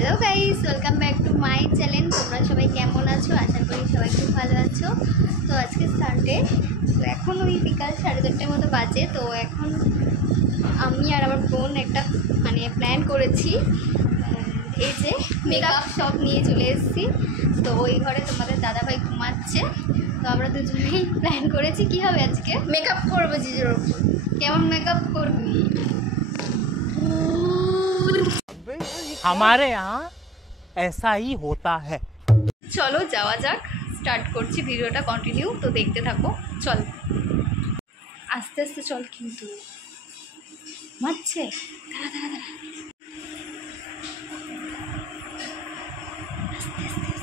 Hello guys, welcome back to my channel. তোমরা সবাই কেমন আছো? আশা করি সবাই খুব ভালো আছো। তো আজকে সানডে, তো এখন ওই বিকাল 4:30টার মতো বাজে। তো এখন আমি আর আমার বোন একটা প্ল্যান করেছি, এই যে মেকআপ শপ নিয়ে চলে এসেছি। তো ওই ঘরে তোমাদের দাদাভাই ঘুমাচ্ছে। তো আমরা দুজনেই প্ল্যান করেছি কী হবে আজকে মেকআপ করবো জিজুর ওপর। কেমন মেকআপ করবি? हमारे यहाँ ऐसा ही होता है। চলো যাওয়া যাক, স্টার্ট করছি ভিডিওটা, কন্টিনিউ তো দেখতে থাকো। চল আস্তে আস্তে চল, কিন্তু মারছে। দাঁড়া দাঁড়া দাঁড়া, আস্তে আস্তে আস্তে।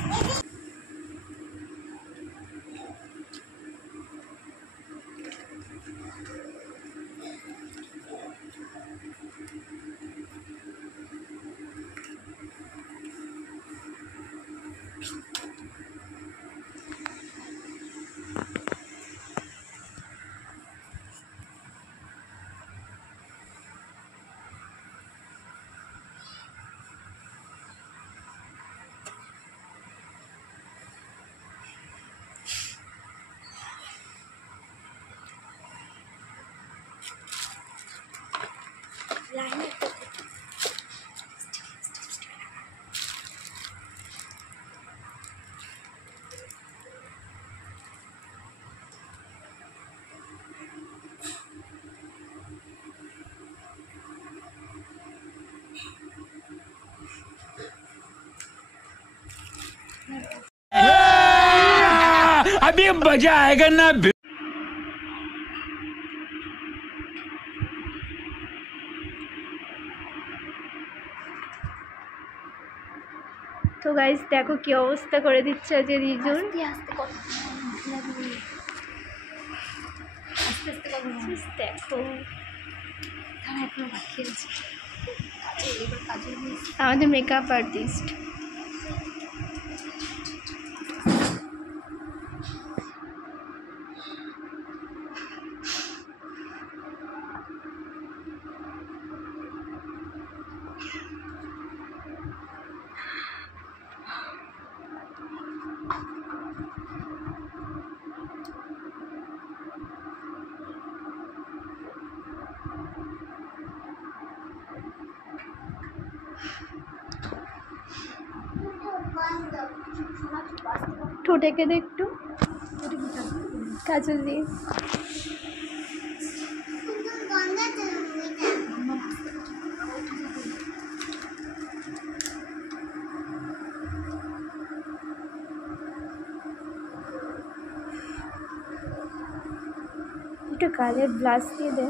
अभी मजा आएगा ना। তো গাইস দেখো কি অবস্থা করে দিচ্ছে যে রিজুন। আস্তে আস্তে দেখো, আমাদের মেকআপ আর্টিস্ট। ঠোঁটেকে দে একটু কাজল দিয়ে। একটু কালের ব্লাশ দিয়ে দে।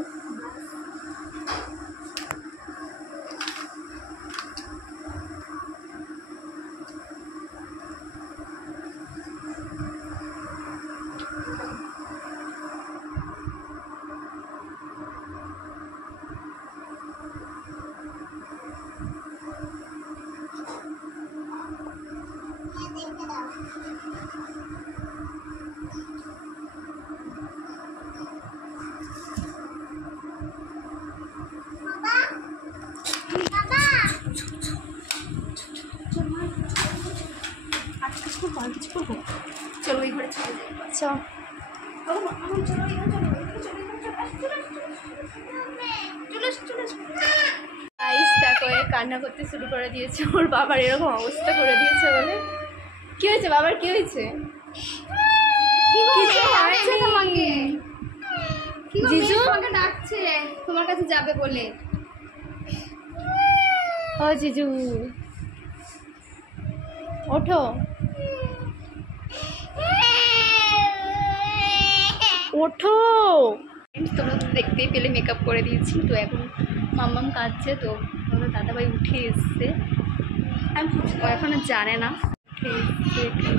চলো এই ঘরে চলে যাই। আচ্ছা দেখো কান্না করতে শুরু করে দিয়েছে। ওর বাবার এরকম অবস্থা করে দিয়েছে বলে। কি হয়েছে বাবার? কি হয়েছে? জিজু তোমাকে ডাকছে, তোমার কাছে যাবে বলে। ও জিজু ওঠো, ওঠো। তোমরা তো দেখতেই পেলে মেকআপ করে দিয়েছি। তো এখন মাম্মাম কাঁদছে। তো আমাদের দাদাভাই উঠে এসছে, ও এখনো জানে না উঠে এসছে।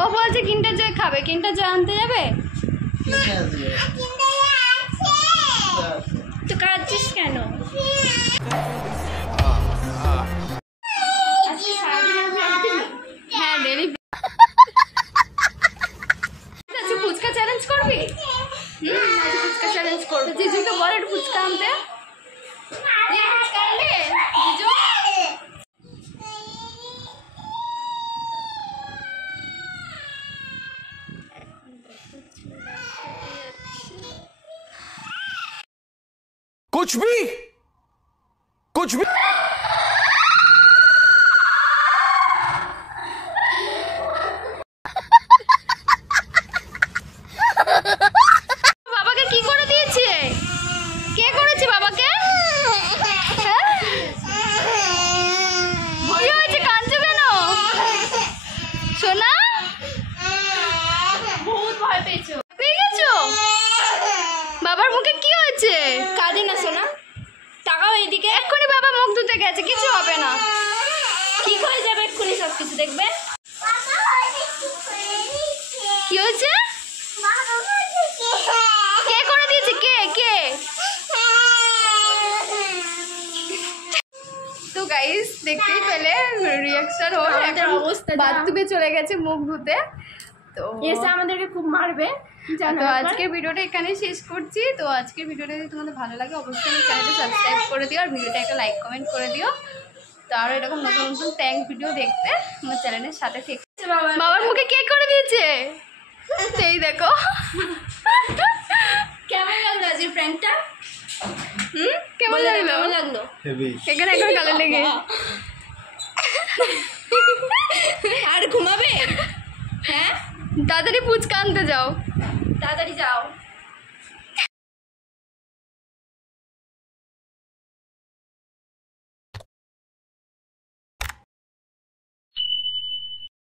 ও বলছে কিন্ডার জয় খাবে, কিন্ডার জয় আনতে যাবে। তো কাঁদছিস কেন? হ্যাঁ ডেলি ফুচকা চ্যালেঞ্জ করবি? ফুচকা চ্যালেঞ্জ করবো। তো জিজুকে বল একটু ফুচকা আনতে। ফুচকা আনবে জিজু? कुछ भी বাবাকে কি করে দিয়েছে? কে করেছে বাবাকে? কি হয়েছে, কাঁদছো কেন সোনা? বহুত ভয় পেয়েছো? পেয়ে গেছো? বাবার মুখে কি হয়েছে? কাঁদে না সোনা, টাকাও এদিকে। এক্ষুনি বাবা মুখ ধুতে গেছে, কিছু হবে না, ঠিক হয়ে যাবে এক্ষুনি সব কিছু, দেখবে। কি হয়েছে? কে করে দিয়েছে? কে কে? তো গাইস দেখতেই পেলে রিয়াকশন ওর, এখন অবস্থা বাথরুমে চলে গেছে মুখ ধুতে। তো এসে আমাদেরকে খুব মারবে। তো আজকের ভিডিওটা এখানে শেষ করছি। তো আজকের ভিডিওটা যদি তোমাদের ভালো লাগে অবশ্যই আমার চ্যানেলটা সাবস্ক্রাইব করে দিও, আর ভিডিওটা একটা লাইক কমেন্ট করে দিও। তো আরও এরকম নতুন নতুন ট্যাঙ্ক ভিডিও দেখতে আমার চ্যানেলের সাথে থেকে। বাবার মুখে কেক করে দিয়েছে, সেই দেখো। কেমন লাগলো আজকের প্র্যাঙ্কটা? কেমন লাগলো? কেমন লাগলো? এখানে এখন গালে লেগে আর ঘুমাবে? হ্যাঁ, তাড়াতাড়ি ফুচকা আনতে যাও। তাড়াতাড়ি যাও।